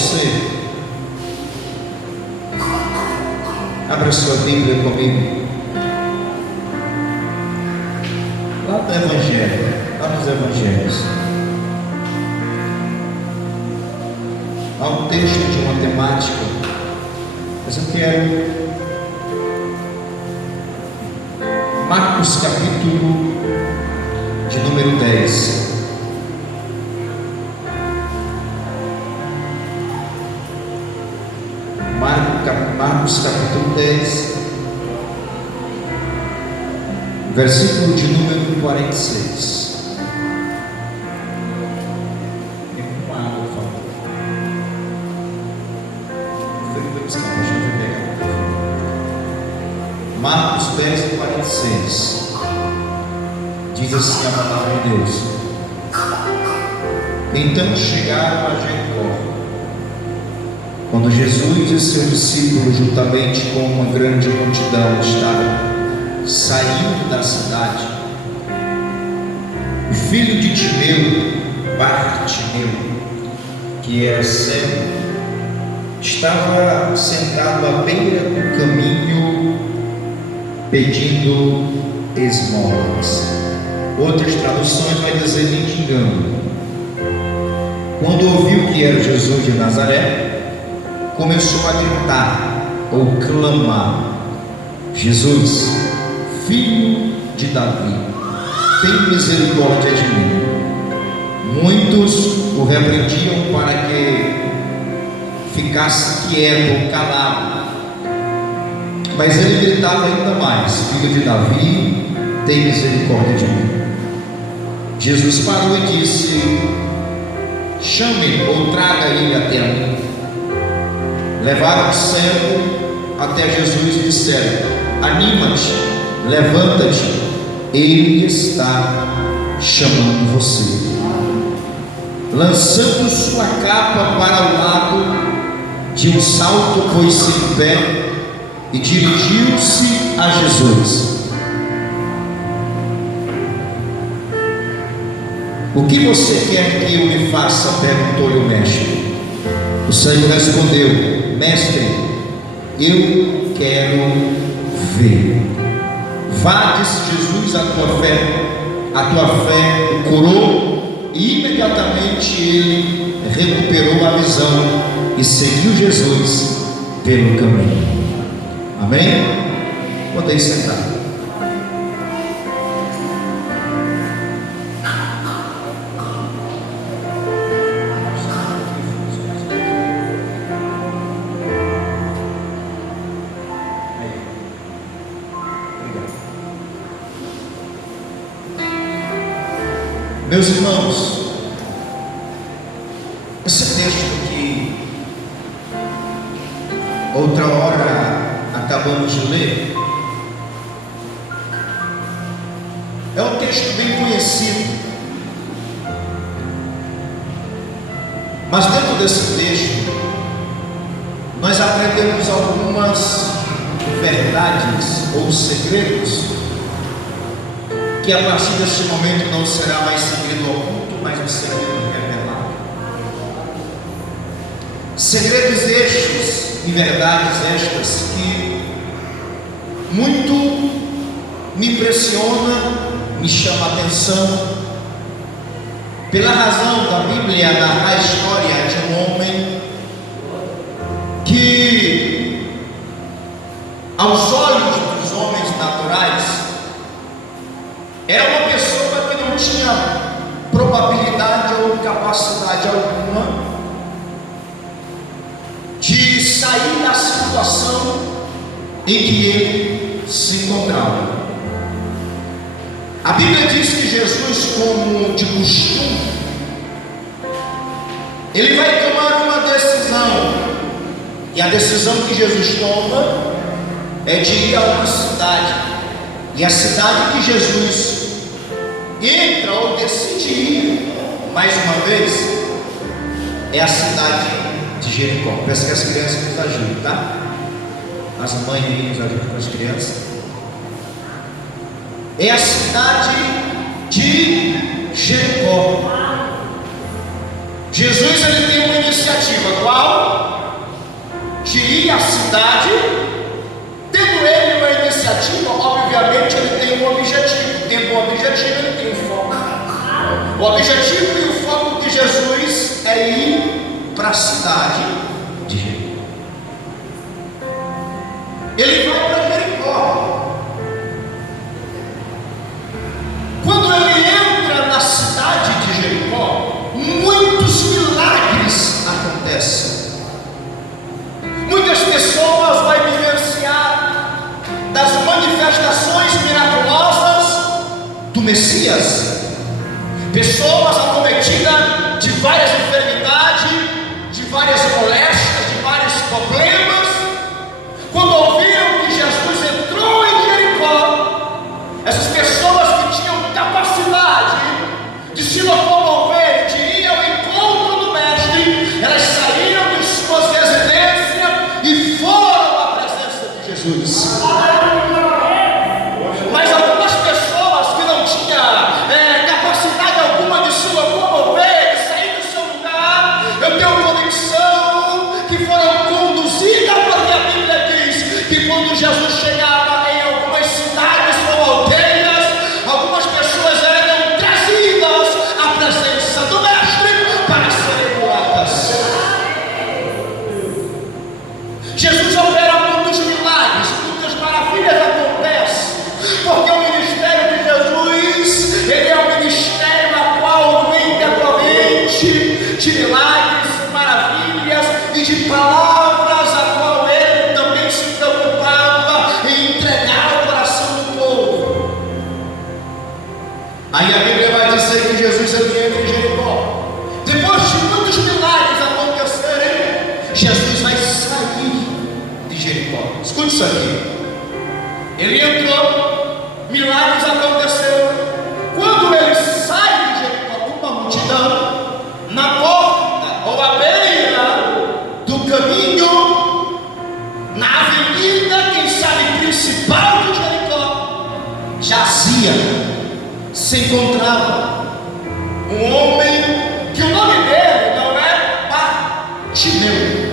você? Abra sua Bíblia comigo. Lá no Evangelho, lá nos Evangelhos. Há um texto de uma temática, mas eu quero Marcos capítulo de número 10. Marcos capítulo 10, versículo de número 46. Uma água, por favor. Marcos 10, 46. Diz assim a palavra de Deus: Então chegaram a Jericó. Quando Jesus e seus discípulos, juntamente com uma grande multidão, estavam saindo da cidade, o filho de Timeu, Bartimeu, que era cego, estava sentado à beira do caminho pedindo esmolas. Outras traduções vai dizer mendigando. Quando ouviu que era Jesus de Nazaré, começou a gritar ou clamar: Jesus, filho de Davi, tem misericórdia de mim. Muitos o repreendiam para que ficasse quieto ou calado, mas ele gritava ainda mais: Filho de Davi, tem misericórdia de mim. Jesus parou e disse: Chame ou traga ele até a mim. Levaram o cego até Jesus e disseram: Anima-te, levanta-te, ele está chamando você. Lançando sua capa para o lado, de um salto pôs-se em pé e dirigiu-se a Jesus. O que você quer que eu lhe faça? Perguntou-lhe o mestre. O cego respondeu: Mestre, eu quero ver. Vá, disse Jesus, a tua fé o curou, e imediatamente ele recuperou a visão e seguiu Jesus pelo caminho. Amém? Podem sentar. Meus irmãos, esse texto que outra hora acabamos de ler é um texto bem conhecido, mas dentro desse texto nós aprendemos algumas verdades ou segredos que a partir deste momento não será mais segredo oculto, mas um segredo revelado. Segredos estes e verdades estas que muito me impressiona, me chama a atenção, pela razão da Bíblia narrar a história de um homem que, aos olhos dos homens naturais, era uma pessoa que não tinha probabilidade ou capacidade alguma de sair da situação em que ele se encontrava. A Bíblia diz que Jesus, como de costume, ele vai tomar uma decisão, e a decisão que Jesus toma é de ir a uma cidade, e a cidade que Jesus entra ou decide ir mais uma vez é a cidade de Jericó. Peço que as crianças nos ajudem, tá? As mães nos ajudem com as crianças. É a cidade de Jericó. Jesus ele tem uma iniciativa, qual? guia a cidade. Tendo ele uma iniciativa, obviamente ele tem um objetivo. Tendo um objetivo, ele tem um foco. O objetivo e o foco de Jesus é ir para a cidade de Jericó. Ele vai para Jericó. Quando ele entra na cidade de Jericó, muitos milagres acontecem. Muitas pessoas vão vivenciar das manifestações miraculosas do Messias. Pessoas acometidas de várias enfermidades, de várias moléstias, de vários problemas. Quando ouviram que Jesus entrou em Jericó, essas pessoas que tinham capacidade de se locomover, de ir ao encontro do Mestre, elas saíram de suas residências e foram à presença de Jesus. Mas algumas pessoas que não tinham capacidade alguma de se locomover, de sair do seu lugar, eu tenho convicção que foram conduzidas, porque a Bíblia diz que quando Jesus chegava em algumas cidades ou aldeias, algumas pessoas eram trazidas à presença do Mestre para serem curadas. Jesus opera muitos milagres, muitas maravilhas acontecem, porque o ministério de Jesus, ele é um ministério na qual vem decorrente de milagres, maravilhas e de palavras, a qual ele também se preocupava em entregar ao coração do povo. Aí a Bíblia vai dizer que Jesus entra em Jericó. Depois de muitos milagres acontecerem, Jesus vai sair de Jericó. Escute isso aqui. Ele entrou, milagres aconteceram. Quando ele sai de Jericó com uma multidão, na porta ou à beira do caminho, na avenida, quem sabe, principal de Jericó, jazia, se encontrava um homem que o nome dele não é Bartimeu.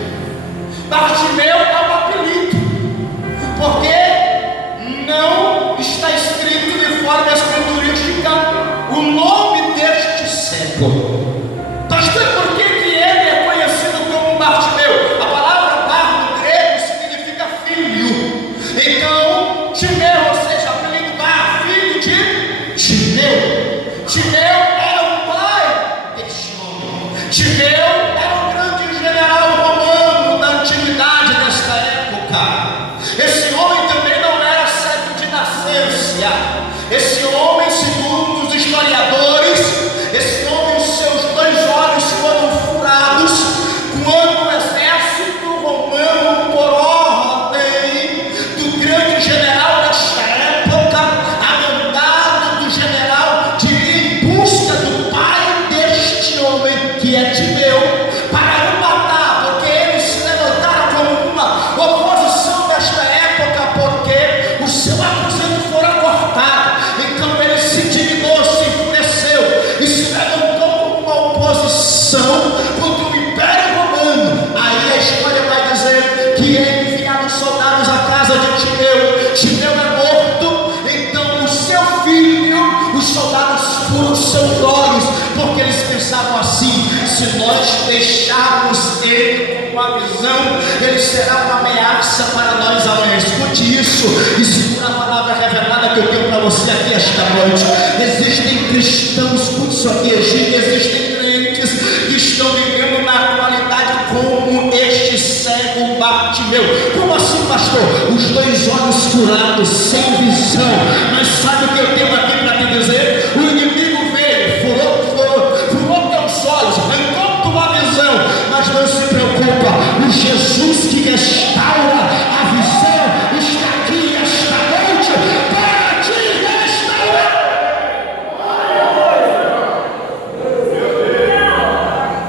Bartimeu é um apelido, porque não está escrito de forma escriturística o nome deste cego. Pastor, por que ele é conhecido como Bartimeu? A palavra bar no grego significa filho. Então, Timeu, ou seja, apelido Bar, filho de Timeu. Timeu era o pai deste homem. Timeu era o grande general romano da antiguidade desta época. Esse homem também não era cego de nascença. Esse homem, segundo os historiadores, esse homem, os seus dois olhos foram furados quando o exército romano, por ordem do grande general desta época, a mandado do general de ir em busca do pai deste homem, que é Timeu, para o matar, porque eles se levantaram como uma oposição desta época, porque o seu aposento fora cortado. Então ele se indignou, se enfureceu e se levantou como uma oposição contra o Império Romano. Aí a história vai dizer que é enviado soldados à casa de Timeu. Timeu é morto, então o seu filho, os soldados furam seus olhos, porque eles pensavam assim: se nós deixarmos ele com uma visão, ele será uma ameaça para nós amanhã. Escute isso e segura a palavra revelada que eu tenho para você aqui esta noite. Existem cristãos, escute isso aqui, existem crentes que estão vivendo na atualidade como este cego Bartimeu. Como assim, pastor? Os dois olhos furados, sem visão. Mas sabe o que eu tenho aqui para te dizer? O inimigo veio, furou teus olhos, arrancou tua visão, mas não se preocupa, o Jesus que restaura a visão está aqui esta noite para te restaurar.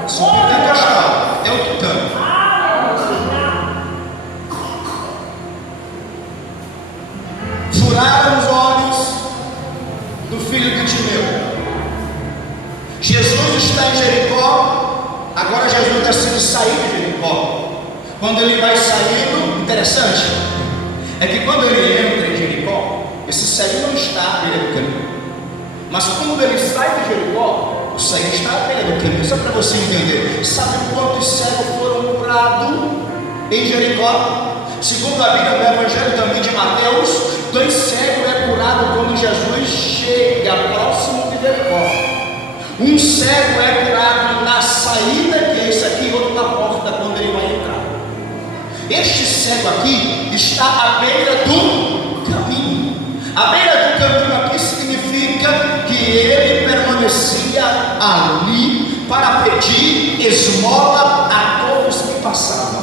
Pentecostal é o que canta. Furaram os olhos do filho de Timeu. Jesus está em Jericó. Agora Jesus decide sair de Jericó. Quando ele vai saindo, interessante, é que quando ele entra em Jericó, esse cego não está à beira do caminho. Mas quando ele sai de Jericó, o cego está à beira do caminho. Só para você entender, sabe quantos cegos foram curados em Jericó? Segundo a Bíblia, no Evangelho também de Mateus, 2 cegos é curado quando Jesus chega próximo de Jericó. Um cego é curado na saída, que é esse aqui, outro na porta, quando ele vai entrar. Este cego aqui está à beira do caminho. A beira do caminho aqui significa que ele permanecia ali para pedir esmola a todos que passavam.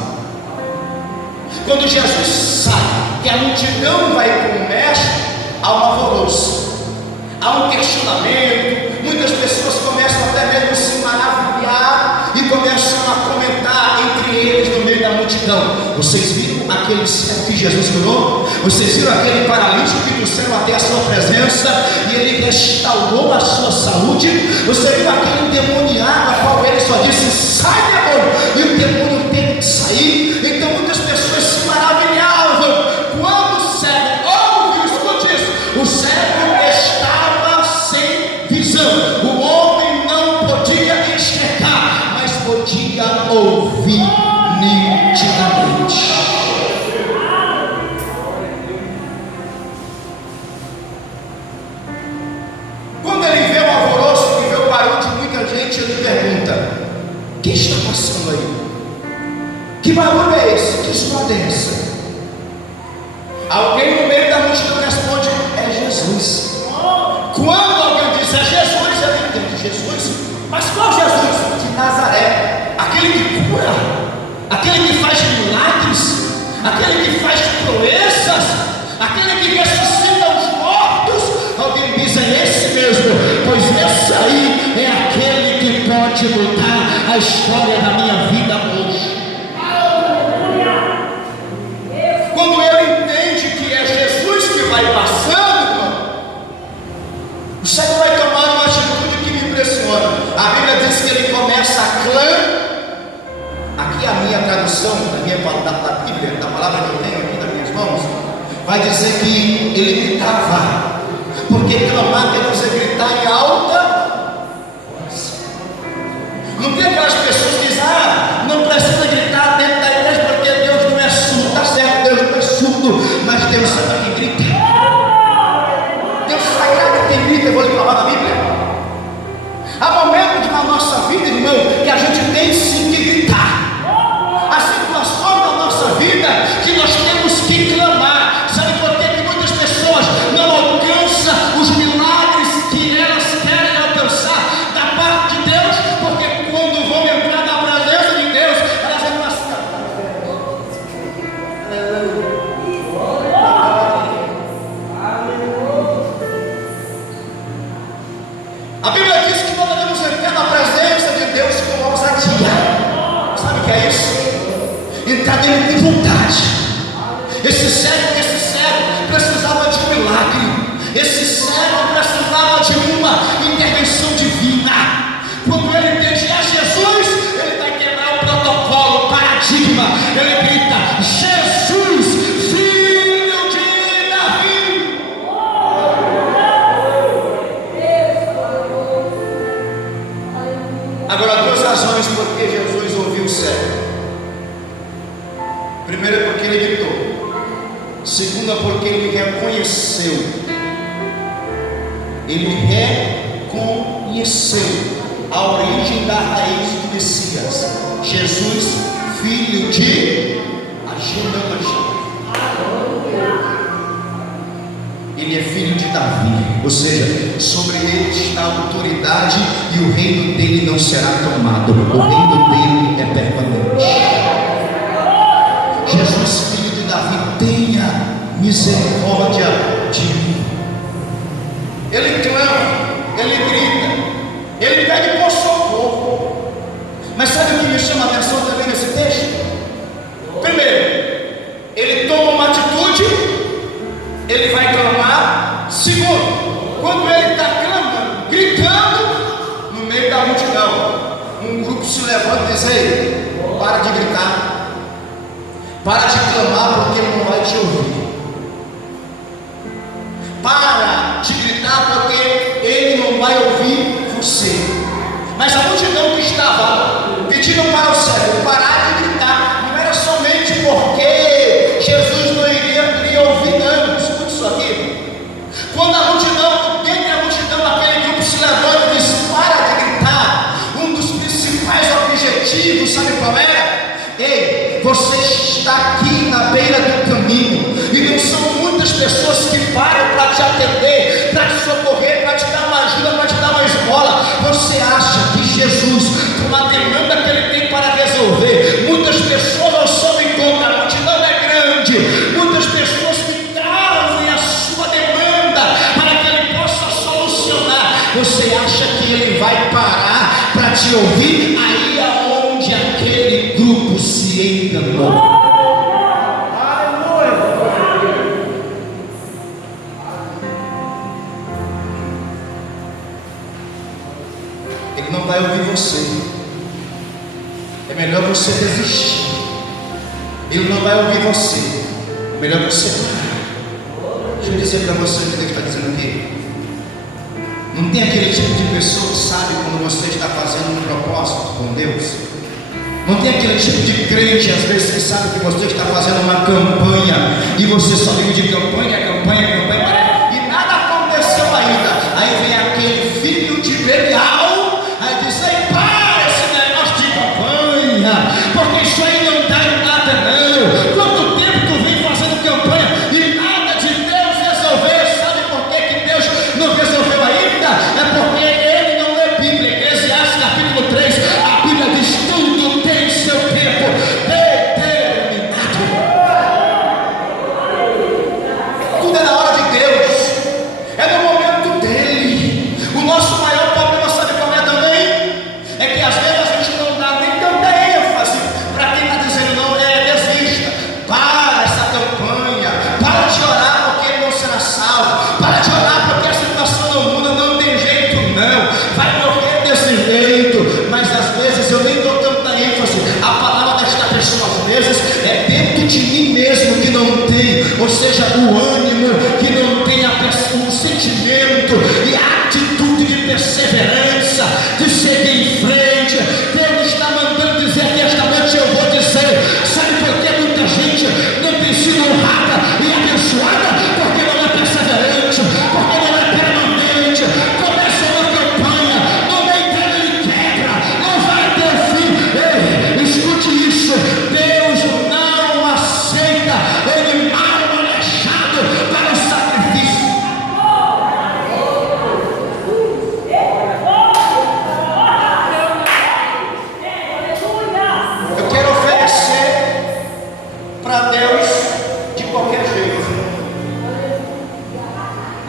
Quando Jesus sai, que a multidão vai com o mestre, há um alvoroço, há um questionamento, muitas pessoas começam até mesmo a se maravilhar e começam a comentar entre eles no meio da multidão. Vocês viram aquele cego que Jesus curou? Vocês viram aquele paralítico que trouxeram até a sua presença e ele restaurou a sua saúde? Você viu aquele endemoniado a qual ele só disse, sai demônio, e o demônio teve que sair? Então muitas pessoas se maravilhavam quando o cego ouve, escute isso, o cego estava sem visão, o homem não podia enxergar, mas podia ouvir nitidamente. Quando ele vê o alvoroço, ele vê o barulho de muita gente, ele pergunta, o que está passando aí? Que barulho é esse? Que história é essa? Alguém no meio da multidão responde, é Jesus. Quando alguém diz, é Jesus, ele entende, Jesus? Mas qual Jesus? De Nazaré, aquele que cura, aquele que faz milagres, aquele que faz proezas, aquele que ressuscita os mortos. Alguém diz, é esse mesmo, pois esse aí é aquele que pode mudar a história da minha vida hoje. Quando ele entende que é Jesus que vai passando, o cego vai tomar uma atitude que me impressiona. A Bíblia diz que ele começa a clamar. Aqui a minha tradução, da Bíblia, da palavra que eu tenho aqui nas minhas mãos, vai dizer que ele gritava, porque clamar quer dizer gritar em alta voz. Não tem aquelas pessoas que dizem, não precisa gritar dentro da igreja porque Deus não é surdo. Está certo, Deus não é surdo, mas Deus sabe que grita. Deus sagrado que grita, eu vou lhe falar da Bíblia. Há momentos na nossa vida, irmão, que a gente tem sim que gritar. Há situações na nossa vida que nós temos que clamar. Sabe por que muitas pessoas não alcançam os milagres que elas querem alcançar da parte de Deus? Porque quando vão entrar na presença de Deus, elas vão passar. A Bíblia diz que nós devemos entrar na presença de Deus com ousadia. Sabe o que é isso? Entrar nele com vontade. Esse cego precisava de um milagre. Esse cego precisava de uma intervenção divina. Quando ele entende que é Jesus, ele vai quebrar o protocolo, o paradigma. Ele grita, Jesus, filho de Davi. Agora, 2 razões por que Jesus ouviu o cego. Primeiro é porque ele gritou. Segunda, porque ele reconheceu. Ele reconheceu a origem da raiz do Messias. Jesus, filho de Ageu. Ele é filho de Davi, ou seja, sobre ele está a autoridade e o reino dele não será tomado. O reino dele é permanente. Jesus, filho de Davi, tenha misericórdia de mim. Ele clama, ele grita, ele pede por socorro. Mas sabe o que me chama a atenção também nesse texto? Primeiro, ele toma uma atitude, ele vai clamar. Segundo, quando ele está clamando, gritando, no meio da multidão, um grupo se levanta e diz, ei, para de gritar. Para de clamar, porque Ele não vai te ouvir. Para de gritar, porque Ele não vai ouvir você. Mas a multidão que estava pedindo para o cego parar de gritar, não era somente porque Jesus não iria ouvir, não. Escute isso aqui. Quando a multidão, dentre a multidão, aquele grupo se levanta e diz: para de gritar. Um dos principais objetivos, sabe qual era? Ei, você está aqui na beira do caminho, e não são muitas pessoas que param para te atender, para te socorrer, para te dar uma ajuda, para te dar uma esmola. Você acha que Jesus, com a demanda que Ele tem para resolver, muitas pessoas não somem conta, a multidão é grande, muitas pessoas que trazem a sua demanda para que Ele possa solucionar. Você acha que Ele vai parar para te ouvir? Aí é onde aquele grupo se enganou. Ele não vai ouvir você. É melhor você desistir. Ele não vai ouvir você. É melhor você parar. Deixa eu dizer para você o que Deus está dizendo aqui. Não tem aquele tipo de pessoa que sabe quando você está fazendo um propósito com Deus. Não tem aquele tipo de crente, às vezes, que sabe que você está fazendo uma campanha e você só vive de campanha, e nada aconteceu ainda. Aí vem aquele filho de Belial, aí diz: ei, para esse negócio de campanha, porque isso aí não dá em nada, não. Quanto tempo tu vem fazendo campanha e nada de Deus resolver? Sabe por que Deus não resolveu ainda? É porque ele não lê Bíblia. Eclesiastes capítulo 3, a Bíblia diz: tudo tem seu tempo determinado. Tudo é na hora de Deus, é no momento dele. O nosso maior problema, sabe qual é também? É que às vezes a gente não dá nem tanta ênfase para quem está dizendo: não, desista, para essa campanha, para de orar porque ele não será salvo, para de orar porque a situação não muda, não tem jeito não, vai morrer desse jeito. Mas às vezes eu nem dou tanta ênfase. A palavra desta pessoa às vezes é dentro de mim mesmo que não tem, ou seja, o ânimo, que não tem o sentimento e a atitude de perseverança, de seguir em frente. Deus está mandando dizer que esta noite eu vou dizer: sabe por que muita gente não tem sido honrada e abençoada? Porque não é perseverante, porque não é permanente. Começa uma campanha, no meio dela ele quebra, não vai ter fim. Ei, escute isso: Deus não aceita animal manejado para o sacrifício. Eu quero oferecer para Deus de qualquer jeito.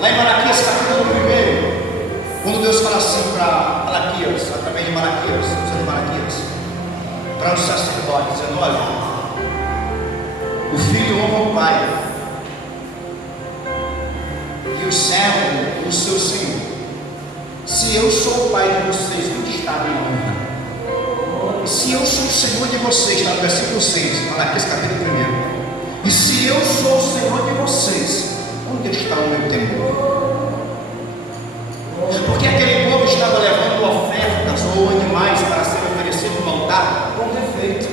Lá em Malaquias capítulo 1, quando Deus fala assim para Malaquias, através de Malaquias, usando Malaquias, para os sacerdotes, dizendo: olha, o filho honra o pai, e o servo o seu senhor. Se eu sou o pai de vocês, onde está a minha honra? Se eu sou o Senhor de vocês, está no versículo 6, Malaquias capítulo 1. E se eu sou o Senhor de vocês, onde está o meu temor? Porque aquele povo estava levando ofertas ou animais para serem oferecidos no altar com defeito.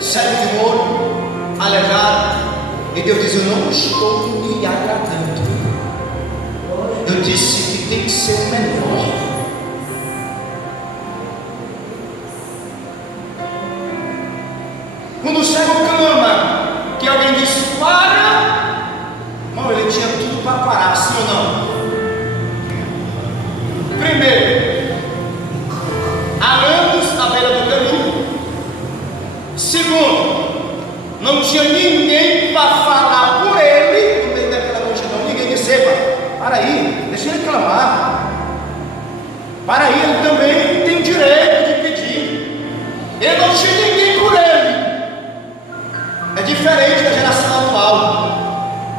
Servo de ouro, aleijado. E Deus diz: eu não estou me agradando. Eu disse que tem que ser o melhor. Quando o servo clama, que alguém diz: para, irmão, ele tinha tudo para parar, sim ou não? Primeiro, há anos à beira do caminho. Segundo, não tinha ninguém para falar por ele no meio daquela multidão. Ninguém dizia: para aí, deixa ele clamar. Para aí, ele também tem direito de pedir. Ele não tinha ninguém por ele. É diferente da geração atual,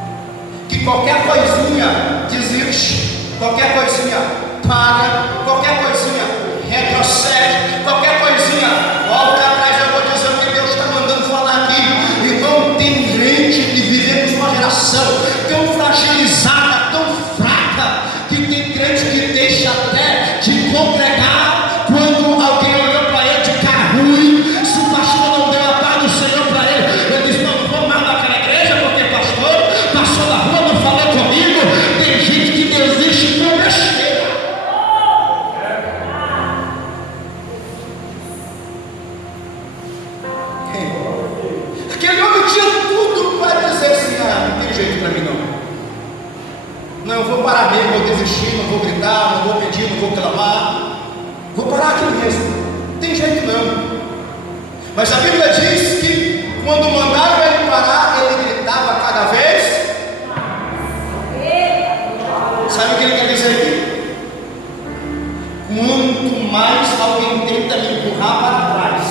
que qualquer coisinha desiste, qualquer coisinha para, qualquer coisinha retrocede, qualquer coisinha volta atrás. Eu vou dizer o que Deus está mandando jeito para mim não. Não, eu vou parar mesmo, vou desistir, não vou gritar, não vou pedir, não vou clamar. Vou parar aqui mesmo. Não tem jeito não. Mas a Bíblia diz que quando mandaram ele parar, ele gritava cada vez. Sabe o que ele quer dizer aqui? Quanto mais alguém tenta me empurrar para trás,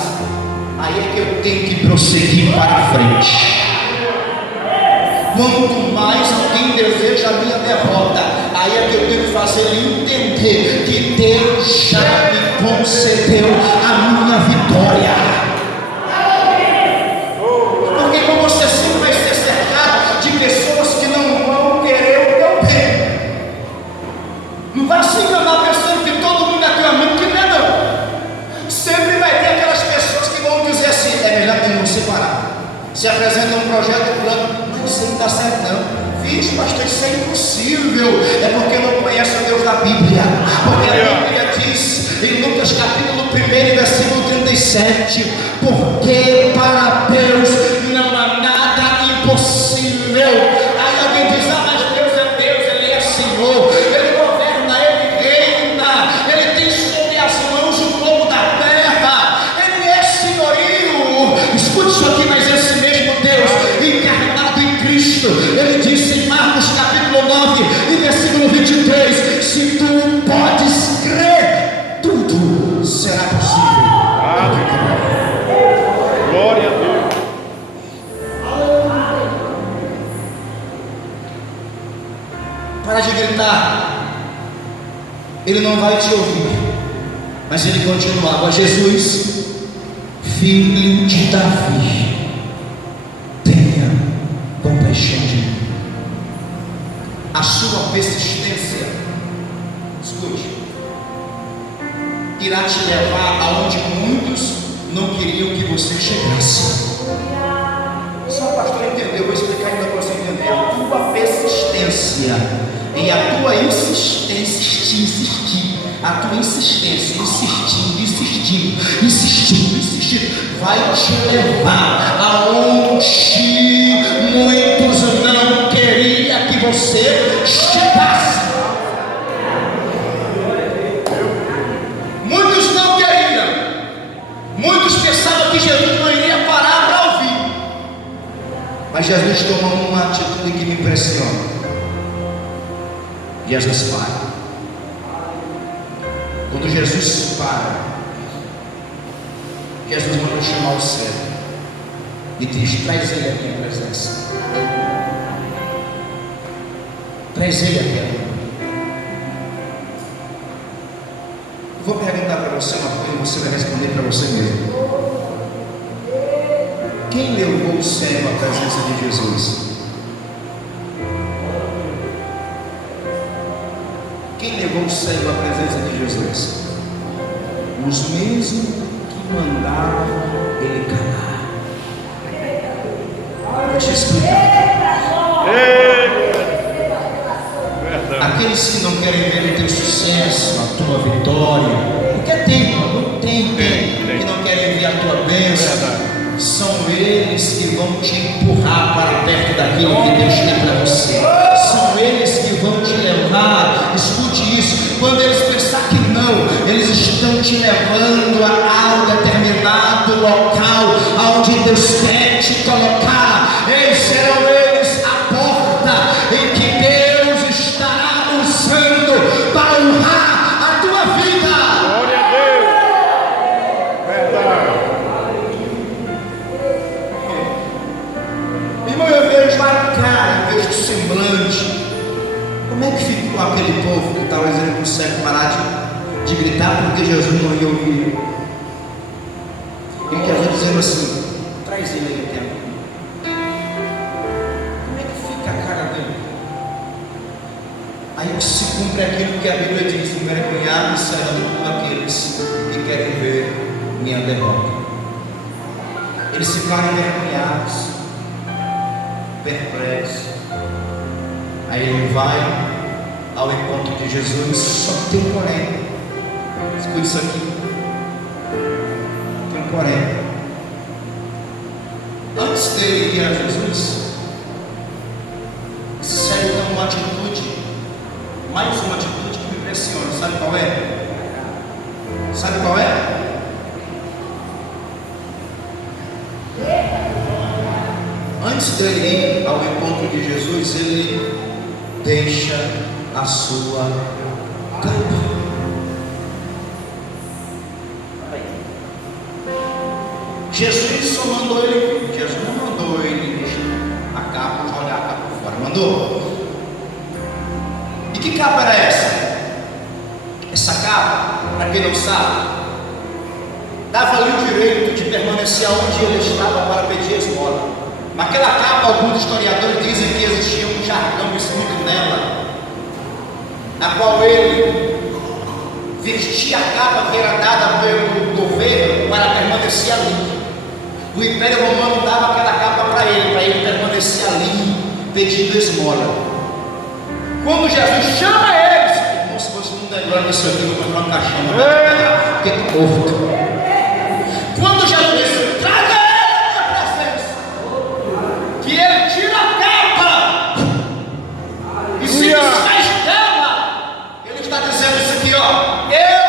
aí é que eu tenho que prosseguir para frente. Quanto mais alguém deseja a minha derrota, aí é que eu tenho que fazer ele entender que Deus já me concedeu a minha vitória. Porque como você sempre vai ser cercado de pessoas que não vão querer o teu bem. Não vai se enganar pensando que todo mundo é teu amigo, que não é não. Sempre vai ter aquelas pessoas que vão dizer assim: é melhor não separar. Se apresenta um projeto, um plano, não sei se dá certo não. Vixe, pastor, isso é impossível. É porque não conhece o Deus da Bíblia. Porque a Bíblia diz em Lucas capítulo 1, versículo 37: porque para Deus não há nada impossível. Aí alguém diz: ah, mas Deus é Deus, Ele é Senhor, Ele governa, Ele reina, Ele tem sobre as mãos o globo da terra, Ele é senhorio. Escute isso aqui, mas esse mesmo Deus encarnado em Cristo, Ele disse em Marcos capítulo 9 e versículo 23: se tu podes crer, tudo será possível. Glória a Deus. Para de gritar, Ele não vai te ouvir. Mas ele continuava: Jesus, filho de Davi, tenha compaixão de mim. A sua persistência, escute, irá te levar aonde muitos não queriam que você chegasse. Só o pastor entendeu, vou explicar ainda para você entender. A tua persistência e a tua insistir, a tua insistência, insistindo, vai te levar aonde muitos não queriam que você chegasse. Muitos não queriam, muitos pensavam que Jesus não iria parar para ouvir, mas Jesus tomou uma atitude que me impressiona. Jesus para. Quando Jesus para, Jesus manda chamar o céu e diz: traz ele à minha presença, traz ele aqui. Eu vou perguntar para você uma coisa e você vai responder para você mesmo. Quem levou o cego à presença de Jesus? Quem levou o cego à presença de Jesus? Os mesmos que mandaram ele calar. Vou te explicar. Aqueles que não querem ver o teu sucesso, a tua vitória, porque tem, não tem, que não querem ver a tua bênção, são eles que vão te empurrar para perto daquilo que Deus tem para você. São eles que vão te levar. Escute isso: quando eles pensar que não, eles estão te levando a determinado local aonde Deus quer te colocar. Eles serão eles a porta em que Deus estará usando para honrar a tua vida. Glória a Deus. Verdade. Irmão, eu vejo a cara, eu vejo o semblante. Como é que ficou aquele povo que estava dizendo para o cego parar de gritar porque Jesus não ia ouvir? E que Jesus dizendo assim: traz ele aí até mim. Como é que fica a cara dele? Aí se cumpre aquilo que a Bíblia diz: envergonhados serão aqueles que querem ver minha derrota. Eles ficaram envergonhados, perplexos. Aí ele vai ao encontro de Jesus, só que tem um porém. Escute isso aqui. Tem um porém. Antes dele ir a Jesus, antes dele ir ao encontro de Jesus, ele deixa a sua capa. Jesus só mandou ele, Jesus não mandou ele a capa, jogar a capa fora, mandou. E que capa era essa? Essa capa, para quem não sabe, dava-lhe o direito de permanecer onde ele estava para pedir esmola. Naquela capa, alguns historiadores dizem que existia um jargão escrito nela, a qual ele vestia a capa que era dada pelo governo para permanecer ali. O Império Romano dava aquela capa para ele permanecer ali, pedindo esmola. Quando Jesus chama eles, irmão, se você não der glória nisso aqui, eu vou comprar um caixão, não vai pegar, porque é corto. Quando Jesus disse, traga ele à minha presença, que ele tira a capa e se desfaz dela, ele está dizendo isso aqui, ó: eu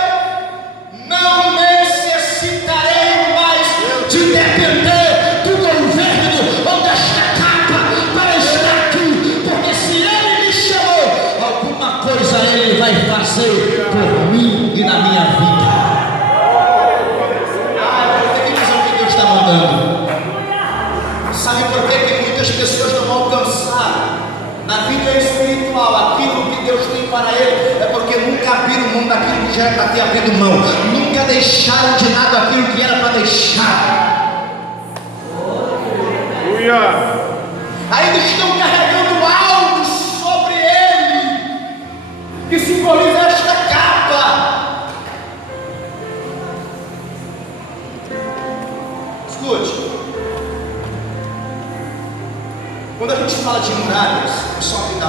não necessitarei mais de depender do governo ou desta capa para estar aqui, porque se ele me chamou, alguma coisa ele vai fazer por mim e na minha vida. Sabe por que muitas pessoas não alcançaram na vida espiritual aquilo que Deus tem para ele? É porque nunca abriram mão daquilo que já era para ter abrido mão, nunca deixaram de lado aquilo que era para deixar. Ainda estão carregando algo sobre ele que simboliza esta capa. Escute. Quando a gente fala de muralhas, só que dá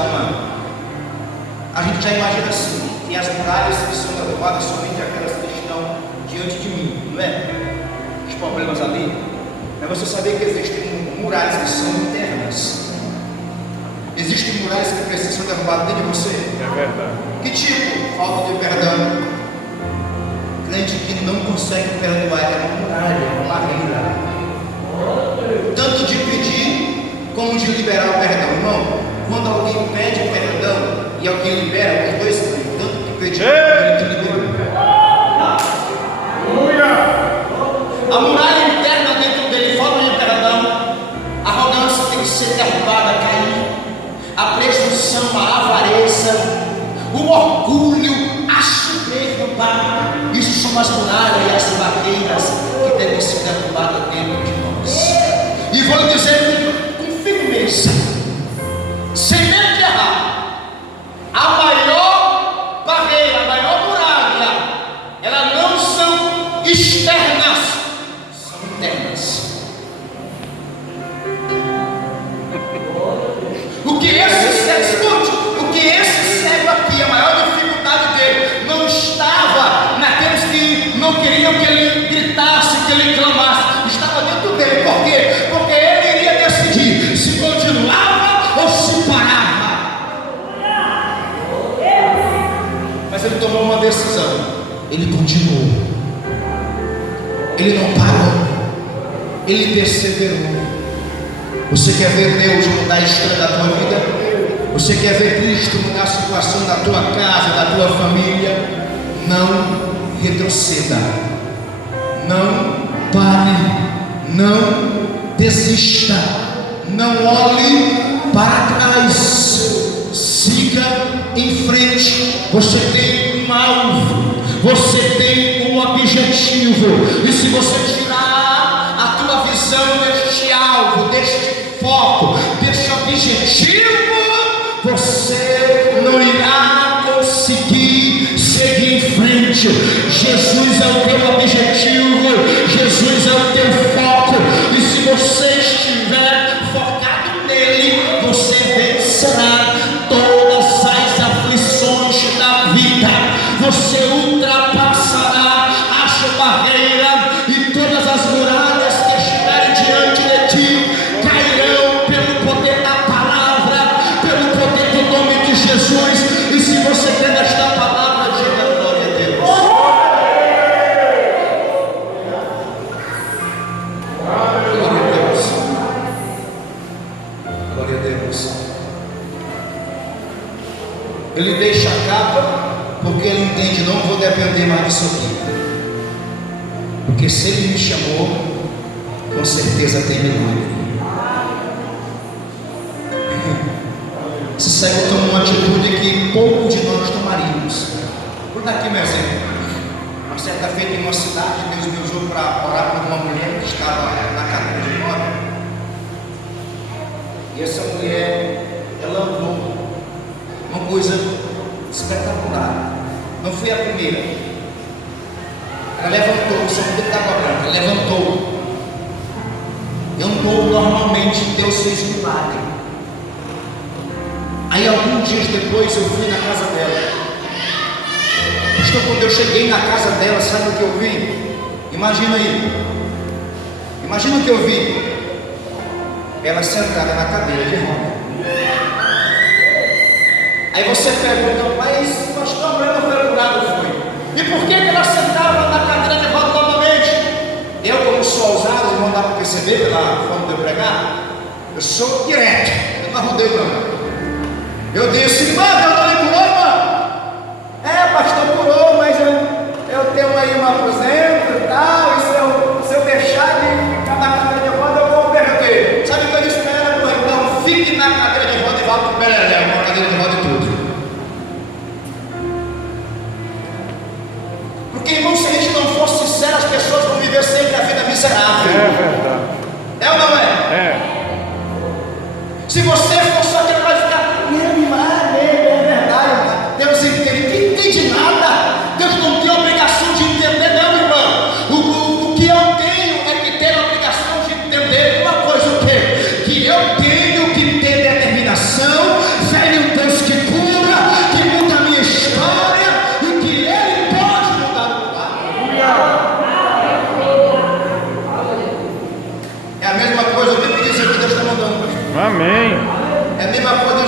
a gente já imagina assim, que as muralhas que são derrubadas somente aquelas que estão diante de mim, não é? Os problemas ali. Mas você sabia que existem muralhas que são internas. Existem muralhas que precisam ser derrubadas dentro de você. É verdade. Que tipo? Falta de perdão. Crente que não consegue perdoar é uma muralha, é uma barreira. Tanto de pedir como de liberar o perdão, irmão. Quando alguém pede perdão e alguém libera, os dois têm tanto que pedir como ele que liberou. A muralha interna dentro dele, falta de perdão, a arrogância tem que ser derrubada, cair, a presunção, a avareza, o orgulho, a soberba. Isso são as muralhas e as barreiras que devem ser derrubadas dentro de nós. E vou lhe dizer com firmeza, sem medo de errar, a maior barreira, a maior muralha, elas não são externas, são internas. O que esse cego aqui, a maior dificuldade dele, não estava naqueles que não queriam que ele gritasse, que ele clamasse, estava dentro dele. Por quê? Porque ele iria decidir se continuava ou se parava. Mas ele tomou uma decisão, ele continuou, ele não parou, ele perseverou. Você quer ver Deus mudar a história da tua vida? Você quer ver Cristo mudar a situação da tua casa, da tua família? Não retroceda, não pare, não desista, não olhe para trás, siga em frente. Você tem um alvo, você tem um objetivo, e se você tirar a tua visão deste alvo, deste foco, deste objetivo, você não irá conseguir seguir em frente. Jesus é o teu objetivo, Jesus é o teu foco, e se você estiver focado nele, você vencerá todas as aflições da vida, você ultrapassará as barreiras, e todas as muralhas que estiverem diante de ti cairão pelo poder da palavra, pelo poder do nome de Jesus. E se você crê nesta palavra, diga glória a Deus. Ele deixa a capa porque ele entende, não vou depender mais disso aqui. Porque se ele me chamou, com certeza tem milagre. Esse cego tomou uma atitude que pouco de nós tomaríamos. Vou dar aqui meu exemplo. Uma certa feita em uma cidade, Deus me usou para orar por uma mulher que estava na cadeira de rodas. E essa mulher, ela andou uma coisa espetacular. Não fui a primeira. Ela levantou, só um pouco d'água branca, ela levantou. Andou normalmente, Deus fez um milagre. Aí alguns dias depois eu fui na casa dela. Pastor, quando eu cheguei na casa dela, sabe o que eu vi? Imagina aí. Imagina o que eu vi. Ela sentada na cadeira de roda. Aí você pergunta, mas pastor, a mulher não foi curada, foi? E por que ela sentava na cadeira de roda novamente? Eu, como sou ousado, vocês vão dar para perceber pela forma de eu pregar, eu sou direto, eu não arrudei não. Eu disse, irmã, Deus não me curou, irmã? É, pastor, curou, mas eu tenho aí um aposento e tal, e se eu deixar de ficar na cadeira de roda, eu vou perder. Sabe o que eu disse para ela? Então, fique na cadeira de roda e vá para o Beleléu, uma cadeira de roda e tudo. Porque, irmão, se a gente não for sincero, as pessoas vão viver sempre a vida miserável. É verdade. É ou não é? É. Se você for só aquele vai ficar, é verdade, Deus entende, não entende nada. Deus não tem obrigação de entender, não, irmão. O que eu tenho é que ter a obrigação de entender uma coisa, o quê? Que eu tenho que ter determinação, velho Deus que cura, que muda a minha história e que Ele pode mudar o quadro. É a mesma coisa, eu tenho que dizer que Deus está mandando. Amém. É a mesma coisa